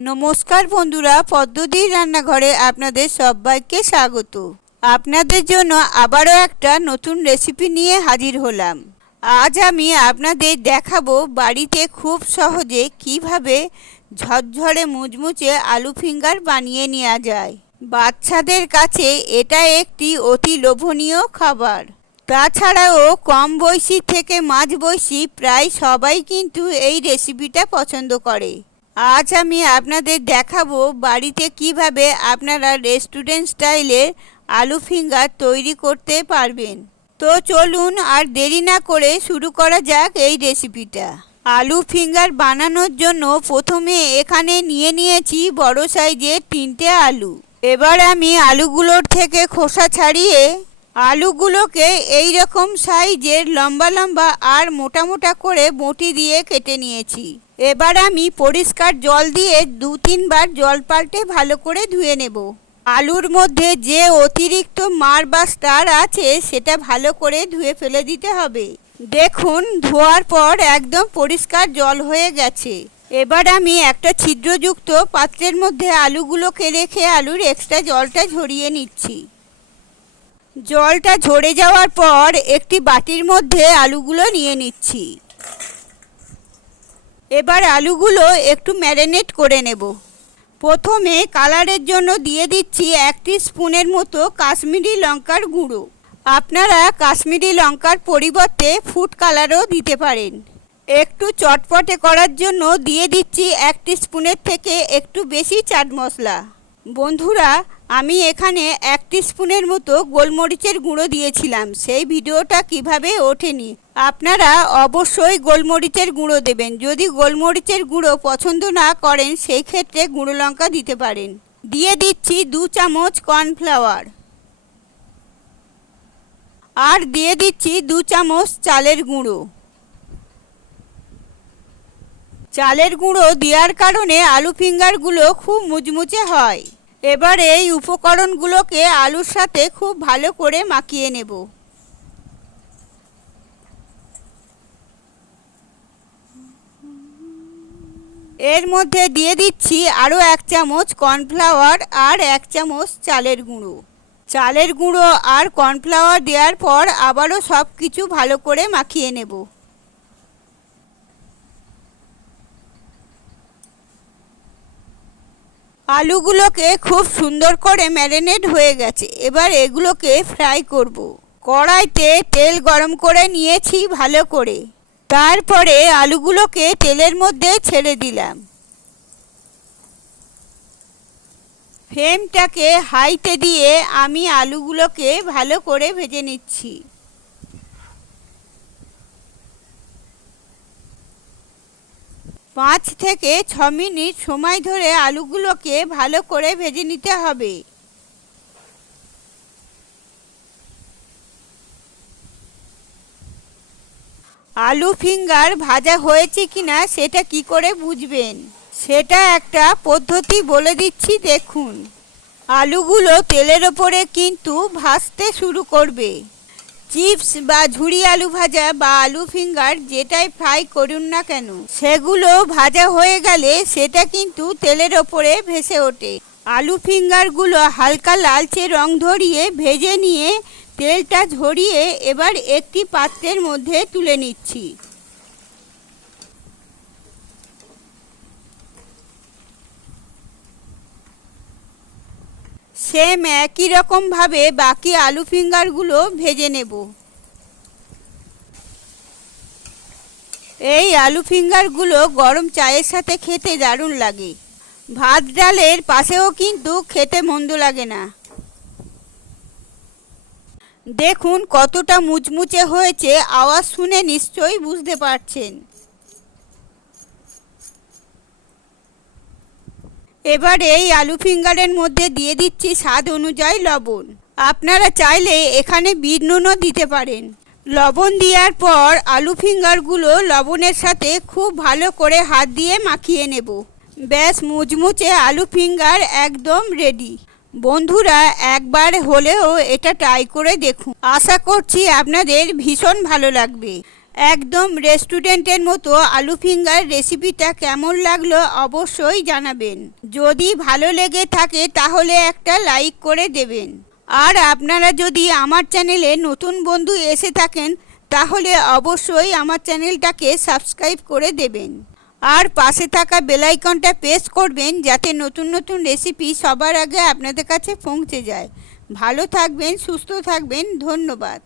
নমস্কার বন্ধুরা, পদ্মদির রান্নাঘরে আপনাদের সবাইকে স্বাগত। আপনাদের জন্য আবারও একটা নতুন রেসিপি নিয়ে হাজির হলাম। আজ আমি আপনাদের দেখাবো বাড়িতে খুব সহজে কিভাবে ঝরঝরে মুচমুচে আলু ফিঙ্গার বানিয়ে নেওয়া যায়। বাচ্চাদের কাছে এটা একটি অতি লোভনীয় খাবার। তাছাড়াও কম বয়সী থেকে মাঝ বয়সী প্রায় সবাই কিন্তু এই রেসিপিটা পছন্দ করে। আজ আমি আপনাদের দেখাবো বাড়িতে কিভাবে আপনারা রেস্টুরেন্ট স্টাইলে আলু ফিঙ্গার তৈরি করতে পারবেন। তো চলুন আর দেরি না করে শুরু করা যাক এই রেসিপিটা। আলু ফিঙ্গার বানানোর জন্য প্রথমে এখানে নিয়ে নিয়েছি বড় সাইজের 3টে আলু। এবার আমি আলুগুলোর থেকে খোসা ছাড়িয়ে আলুগুলোকে এই রকম সাইজের লম্বা লম্বা আর মোটা মোটা করে বটি দিয়ে কেটে নিয়েছি। এবার আমি পরিষ্কার জল দিয়ে 2-3 বার জল পাল্টে ভালো করে ধুয়ে নেব। আলুর মধ্যে যে অতিরিক্ত মাড় বা স্টার আছে সেটা ভালো করে ধুয়ে ফেলে দিতে হবে। দেখুন, ধোয়ার পর একদম পরিষ্কার জল হয়ে গেছে। এবার আমি একটা ছিদ্রযুক্ত পাত্রের মধ্যে আলুগুলোকে রেখে আলুর এক্সট্রা জলটা ঝরিয়ে নিচ্ছি। জলটা ঝরে যাওয়ার পর একটি বাটির মধ্যে আলুগুলো নিয়ে নিচ্ছি। এবার আলুগুলো একটু ম্যারিনেট করে নেব। প্রথমে কালারের জন্য দিয়ে দিচ্ছি 1 স্পুনের মতো কাশ্মীরি লঙ্কার গুঁড়ো। আপনারা কাশ্মীরি লঙ্কার পরিবর্তে ফুড কালারও দিতে পারেন। একটু চটপটে করার জন্য দিয়ে দিচ্ছি 1 স্পুনের থেকে একটু বেশি চাট মশলা। বন্ধুরা, আমি এখানে 1 স্পুনের মতো গোলমরিচের গুঁড়ো দিয়েছিলাম, সেই ভিডিওটা কিভাবে ওঠেনি। আপনারা অবশ্যই গোলমরিচের গুঁড়ো দেবেন। যদি গোলমরিচের গুঁড়ো পছন্দ না করেন সেই ক্ষেত্রে গুঁড়ো লঙ্কা দিতে পারেন। দিয়ে দিচ্ছি 2 চামচ কর্নফ্লাওয়ার আর দিয়ে দিচ্ছি 2 চামচ চালের গুঁড়ো। চালের গুঁড়ো দেওয়ার কারণে আলু ফিঙ্গারগুলো খুব মুচমুচে হয়। এবার এই উপকরণগুলোকে আলুর সাথে খুব ভালো করে মাখিয়ে নেব। এর মধ্যে দিয়ে দিচ্ছি আরও 1 চামচ কর্নফ্লাওয়ার আর 1 চামচ চালের গুঁড়ো। চালের গুঁড়ো আর কর্নফ্লাওয়ার দেওয়ার পর আবারও সব কিছু ভালো করে মাখিয়ে নেব। আলুগুলোকে খুব সুন্দর করে ম্যারিনেট হয়ে গেছে। এবার এগুলোকে ফ্রাই করব। কড়াইতে তেল গরম করে নিয়েছি ভালো করে। তারপরে আলুগুলোকে তেলের মধ্যে ছেড়ে দিলাম। ফ্লেমটাকে হাইতে দিয়ে আমি আলুগুলোকে ভালো করে ভেজে নিচ্ছি। পাঁচ থেকে 6 মিনিট সময় ধরে আলুগুলোকে ভালো করে ভেজে নিতে হবে। আলু ফিঙ্গার ভাজা হয়েছে কিনা সেটা কি করে বুঝবেন, সেটা একটা পদ্ধতি বলে দিচ্ছি দেখুন। আলুগুলো তেলের ওপরে কিন্তু ভাজতে শুরু করবে। চিপস বা ঝুরি আলু ভাজা বা আলু ফিঙ্গার যেটাই ফ্রাই করুন না কেন, সেগুলো ভাজা হয়ে গেলে সেটা কিন্তু তেলের ওপরে ভেসে ওঠে। আলু ফিঙ্গারগুলো হালকা লালচে রং ধরিয়ে ভেজে নিয়ে তেলটা ঝরিয়ে এবার একটি পাত্রের মধ্যে তুলে নিচ্ছি। সেম একই রকমভাবে বাকি আলু ফিঙ্গারগুলো ভেজে নেব। এই আলু ফিঙ্গারগুলো গরম চায়ের সাথে খেতে দারুণ লাগে। ভাত ডালের পাশেও কিন্তু খেতে মন্দ লাগে না। দেখুন কতটা মুচমুচে হয়েছে, আওয়াজ শুনে নিশ্চয়ই বুঝতে পারছেন। এবার এই আলু ফিঙ্গারের মধ্যে দিয়ে দিচ্ছি স্বাদ অনুযায়ী লবণ। আপনারা চাইলে এখানে বিট নুনও দিতে পারেন। লবণ দেওয়ার পর আলু ফিঙ্গারগুলো লবণের সাথে খুব ভালো করে হাত দিয়ে মাখিয়ে নেব। ব্যাস, মুচমুচে আলু ফিঙ্গার একদম রেডি। বন্ধুরা, একবার হলেও এটা ট্রাই করে দেখুন। আশা করছি আপনাদের ভীষণ ভালো লাগবে। একদম রেস্টুরেন্টের মতো আলু ফিঙ্গার রেসিপিটা কেমন লাগলো অবশ্যই জানাবেন। যদি ভালো লেগে থাকে তাহলে একটা লাইক করে দেবেন। আর আপনারা যদি আমার চ্যানেলে নতুন বন্ধু এসে থাকেন তাহলে অবশ্যই আমার চ্যানেলটাকে সাবস্ক্রাইব করে দেবেন। আর পাশে থাকা বেল আইকনটা প্রেস করবেন যাতে নতুন নতুন রেসিপি সবার আগে আপনাদের কাছে পৌঁছে যায়। ভালো থাকবেন, সুস্থ থাকবেন, ধন্যবাদ।